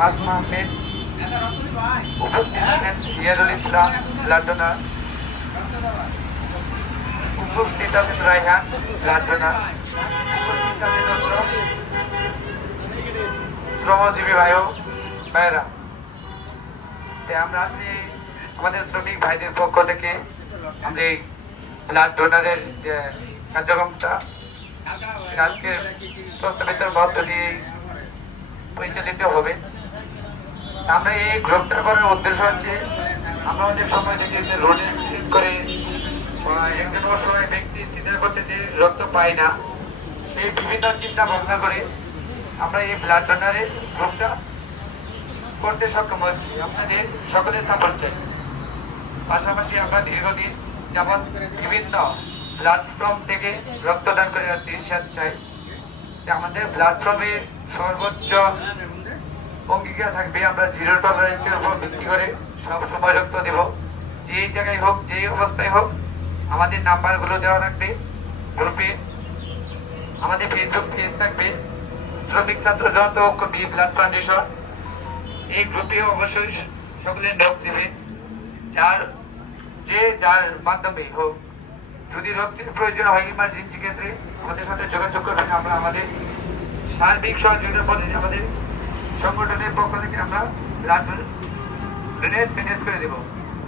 মাসমা আহমেদ, উপস্থিত আছেন সিয়ারুল ইসলাম blood donor, উপস্থিত আছেন রায়হান ব্লাড ডোনার, উপস্থিত আছেন শ্রমজীবী ভাইয়েরা। আমরা আসলে আমাদের শ্রমিক ভাইদের পক্ষ থেকে আমরা এই ব্লাড ডোনারের যে কার্যক্রমটা আজকে প্রস্তাবিতের মধ্য দিয়ে পরিচালিত হবে। আমরা এই গ্রুপটা করার উদ্দেশ্য হচ্ছে আমরা অনেক সময় দেখি যে রোডে করে একজন অসহায় ব্যক্তি চিন্তা করছে যে রক্ত পায় না, সেই বিভিন্ন চিন্তা ভাবনা করে আমরা এই ব্লাড ডোনারের গ্রুপটা করতে সক্ষম হচ্ছি। আপনাদের সকলের সাপোর্ট চাই। পাশাপাশি আমরা দীর্ঘদিন যাবৎ বিভিন্ন প্ল্যাটফর্ম থেকে রক্তদান করে আসছি। চাই আমাদের প্ল্যাটফর্মের সর্বোচ্চ অঙ্গীকার থাকবে আমরা জিরো টলারেন্সের উপর ভিত্তি করে সব সময় রক্ত দেব। যে জায়গায় হোক, যে অবস্থায় হোক, আমাদের নাম্বারগুলো দেওয়া থাকবে গ্রুপে। আমাদের ফেসবুক পেজ থাকবে শ্রমিক ছাত্র জনতা ঐক্য বি ব্লাড ফাউন্ডেশন। এই গ্রুপে অবশ্যই সকলে লোক দেবে, যার মাধ্যমে হোক। যদি রক্তের প্রয়োজন হয় ইমার্জেন্সি ক্ষেত্রে আমাদের সাথে যোগাযোগ করবেন। আমরা আমাদের সার্বিক সহযোগিতা বলে আমাদের সংগঠনের পক্ষ থেকে আমরা ব্লাড ডোনেট ম্যানেজ করে দেবো।